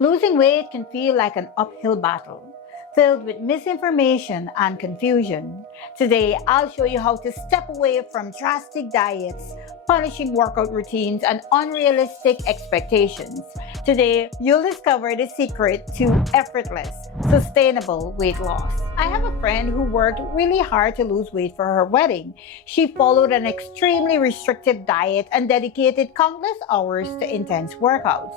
Losing weight can feel like an uphill battle, filled with misinformation and confusion. Today, I'll show you how to step away from drastic diets, punishing workout routines, and unrealistic expectations. Today, you'll discover the secret to effortless, sustainable weight loss. I have a friend who worked really hard to lose weight for her wedding. She followed an extremely restrictive diet and dedicated countless hours to intense workouts.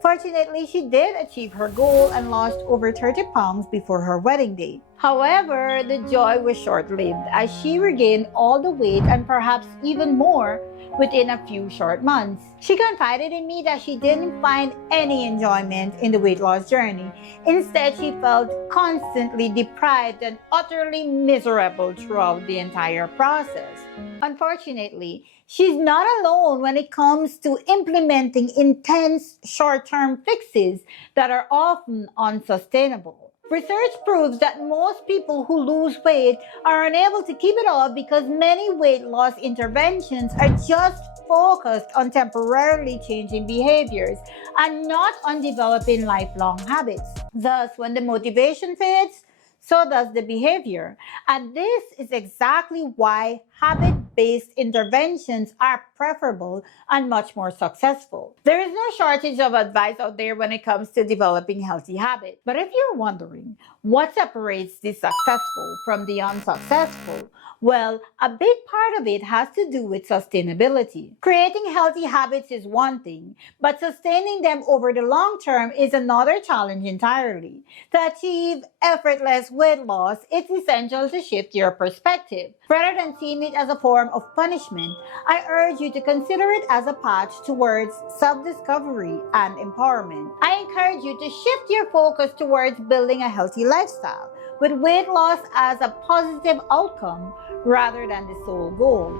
Fortunately, she did achieve her goal and lost over 30 pounds before her wedding day. However, the joy was short-lived as she regained all the weight and perhaps even more within a few short months. She confided in me that she didn't find any enjoyment in the weight loss journey. Instead, she felt constantly deprived and utterly miserable throughout the entire process. Unfortunately, she's not alone when it comes to implementing intense short-term fixes that are often unsustainable. Research proves that most people who lose weight are unable to keep it off because many weight loss interventions are just focused on temporarily changing behaviors and not on developing lifelong habits. Thus, when the motivation fades, so does the behavior. And this is exactly why habit-based interventions are preferable and much more successful. There is no shortage of advice out there when it comes to developing healthy habits. But if you're wondering what separates the successful from the unsuccessful, well, a big part of it has to do with sustainability. Creating healthy habits is one thing, but sustaining them over the long term is another challenge entirely. To achieve effortless weight loss, it's essential to shift your perspective. Rather than seeing it as a form of punishment, I urge you to consider it as a path towards self-discovery and empowerment. I encourage you to shift your focus towards building a healthy lifestyle, with weight loss as a positive outcome rather than the sole goal.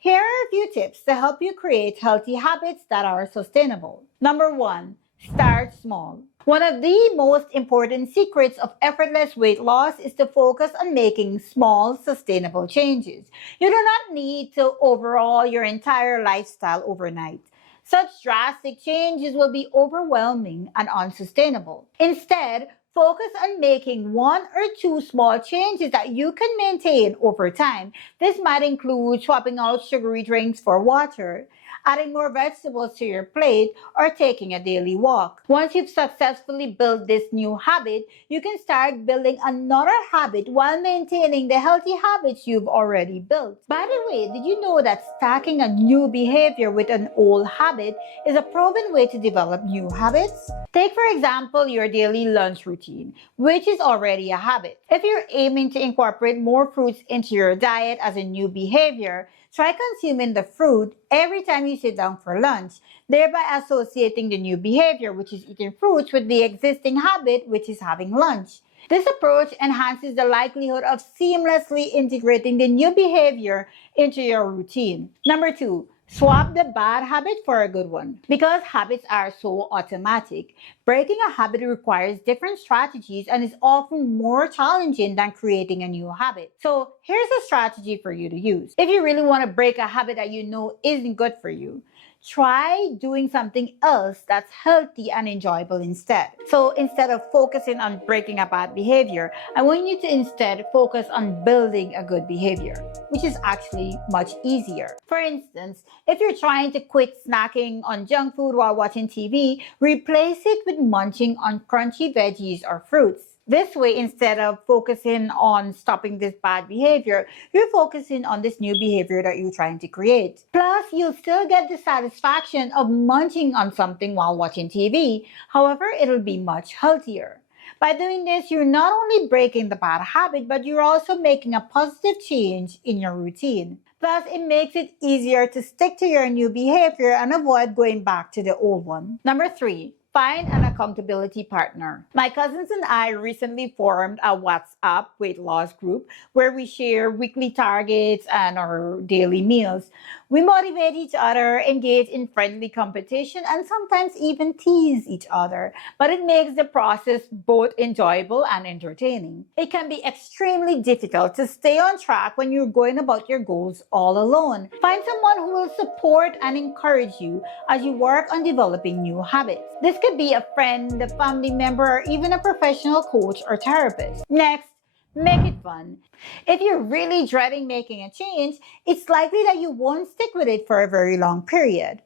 Here are a few tips to help you create healthy habits that are sustainable. Number one, start small. One of the most important secrets of effortless weight loss is to focus on making small, sustainable changes. You do not need to overhaul your entire lifestyle overnight. Such drastic changes will be overwhelming and unsustainable. Instead, focus on making one or two small changes that you can maintain over time. This might include swapping out sugary drinks for water, adding more vegetables to your plate, or taking a daily walk. Once you've successfully built this new habit, you can start building another habit while maintaining the healthy habits you've already built. By the way, did you know that stacking a new behavior with an old habit is a proven way to develop new habits? Take, for example, your daily lunch routine, which is already a habit. If you're aiming to incorporate more fruits into your diet as a new behavior, try consuming the fruit every time you sit down for lunch, thereby associating the new behavior, which is eating fruits, with the existing habit, which is having lunch. This approach enhances the likelihood of seamlessly integrating the new behavior into your routine. Number two, swap the bad habit for a good one. Because habits are so automatic, breaking a habit requires different strategies and is often more challenging than creating a new habit. So here's a strategy for you to use. If you really want to break a habit that you know isn't good for you, try doing something else that's healthy and enjoyable instead. So instead of focusing on breaking a bad behavior, I want you to instead focus on building a good behavior, which is actually much easier. For instance, if you're trying to quit snacking on junk food while watching TV, replace it with munching on crunchy veggies or fruits. This way, instead of focusing on stopping this bad behavior, you're focusing on this new behavior that you're trying to create. Plus, you'll still get the satisfaction of munching on something while watching TV. However, it'll be much healthier. By doing this, you're not only breaking the bad habit, but you're also making a positive change in your routine. Plus, it makes it easier to stick to your new behavior and avoid going back to the old one. Number three, find an accountability partner. My cousins and I recently formed a WhatsApp weight loss group where we share weekly targets and our daily meals. We motivate each other, engage in friendly competition, and sometimes even tease each other. But it makes the process both enjoyable and entertaining. It can be extremely difficult to stay on track when you're going about your goals all alone. Find someone who will support and encourage you as you work on developing new habits. This could be a friend, a family member, or even a professional coach or therapist. Next, make it fun. If you're really dreading making a change, it's likely that you won't stick with it for a very long period.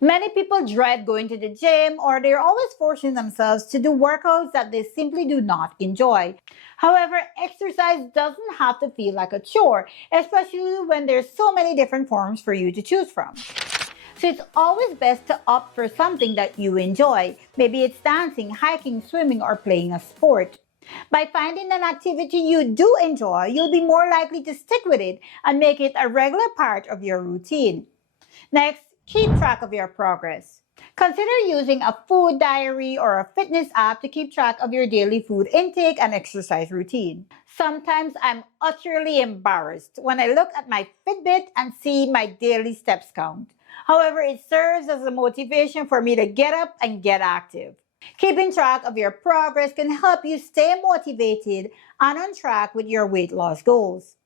Many people dread going to the gym, or they're always forcing themselves to do workouts that they simply do not enjoy. However, exercise doesn't have to feel like a chore, especially when there's so many different forms for you to choose from. So it's always best to opt for something that you enjoy. Maybe it's dancing, hiking, swimming, or playing a sport. By finding an activity you do enjoy, you'll be more likely to stick with it and make it a regular part of your routine. Next, keep track of your progress. Consider using a food diary or a fitness app to keep track of your daily food intake and exercise routine. Sometimes I'm utterly embarrassed when I look at my Fitbit and see my daily steps count. However, it serves as a motivation for me to get up and get active. Keeping track of your progress can help you stay motivated and on track with your weight loss goals.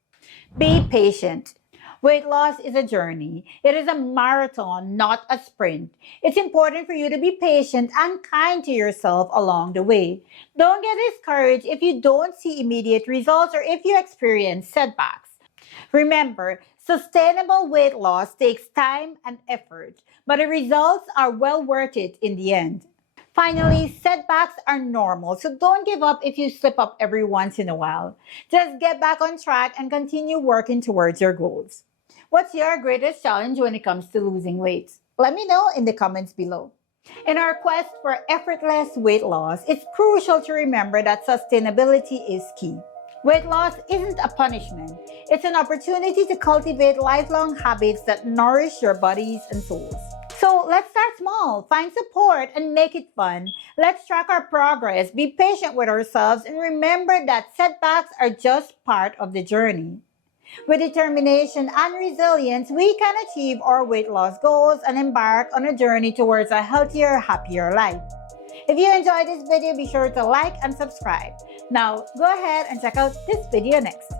Be patient. Weight loss is a journey. It is a marathon, not a sprint. It's important for you to be patient and kind to yourself along the way. Don't get discouraged if you don't see immediate results or if you experience setbacks. Remember, sustainable weight loss takes time and effort, but the results are well worth it in the end. Finally, setbacks are normal, so don't give up if you slip up every once in a while. Just get back on track and continue working towards your goals. What's your greatest challenge when it comes to losing weight? Let me know in the comments below. In our quest for effortless weight loss, it's crucial to remember that sustainability is key. Weight loss isn't a punishment. It's an opportunity to cultivate lifelong habits that nourish your bodies and souls. So let's start small, find support, and make it fun. Let's track our progress, be patient with ourselves, and remember that setbacks are just part of the journey. With determination and resilience, we can achieve our weight loss goals and embark on a journey towards a healthier, happier life. If you enjoyed this video, be sure to like and subscribe. Now, go ahead and check out this video next.